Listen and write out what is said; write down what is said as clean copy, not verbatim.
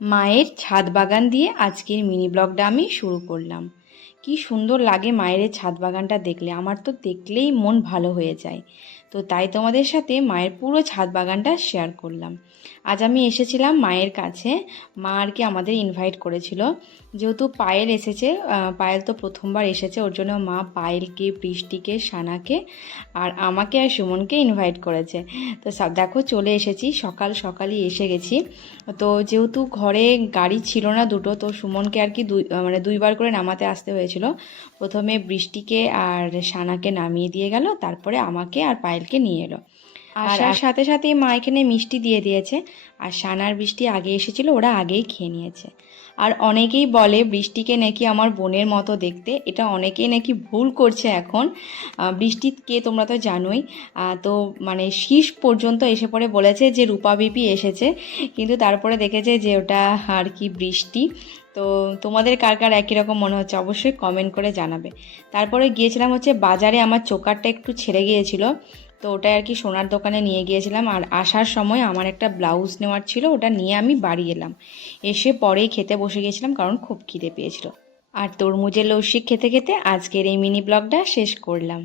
মায়ের ছাদ বাগান দিয়ে আজকের মিনি ব্লগটা আমি শুরু করলাম। কি সুন্দর লাগে মায়ের এই ছাদ বাগানটা দেখলে, আমার তো দেখলেই মন ভালো হয়ে যায়। তো তাই তোমাদের সাথে মায়ের পুরো ছাদ বাগানটা শেয়ার করলাম। আজ আমি এসেছিলাম মায়ের কাছে। মা আর কি আমাদের ইনভাইট করেছিল, যেহেতু পায়েল এসেছে। পায়েল তো প্রথমবার এসেছে, ওর জন্য মা পায়েলকে, বৃষ্টিকে, সানাকে আর আমাকে আর সুমনকে ইনভাইট করেছে। তো সব দেখো চলে এসেছি, সকাল সকালই এসে গেছি। তো যেহেতু ঘরে গাড়ি ছিল না দুটো, তো সুমনকে আর কি দুইবার করে নামাতে আসতে হয়েছিল। প্রথমে বৃষ্টিকে আর সানাকে নামিয়ে দিয়ে গেল, তারপরে আমাকে আর পায়েলকে নিয়ে এলো। আসার সাথে সাথেই মা এখানে মিষ্টি দিয়ে দিয়েছে। আর সানার বৃষ্টি আগে এসেছিল, ওরা আগেই খেয়ে নিয়েছে। আর অনেকেই বলে বৃষ্টিকে নাকি আমার বোনের মতো দেখতে, এটা অনেকেই নাকি ভুল করছে এখন। বৃষ্টিকে তোমরা তো জানোই। তো মানে শীষ পর্যন্ত এসে পড়ে বলেছে যে রূপা বিপি এসেছে, কিন্তু তারপরে দেখেছে যে ওটা আর কি বৃষ্টি। তো তোমাদের কার কার একই রকম মনে হচ্ছে অবশ্যই কমেন্ট করে জানাবে। তারপরে গিয়েছিলাম হচ্ছে বাজারে, আমার চোকারটা একটু ছেড়ে গিয়েছিল, তো ওটাই আর কি সোনার দোকানে নিয়ে গিয়েছিলাম। আর আসার সময় আমার একটা ব্লাউজ নেওয়ার ছিল, ওটা নিয়ে আমি বাড়ি এলাম। এসে পরেই খেতে বসে গিয়েছিলাম, কারণ খুব খিদে পেয়েছিল। আর তরমুজের লস্যি খেতে খেতে আজকের এই মিনি ব্লগটা শেষ করলাম।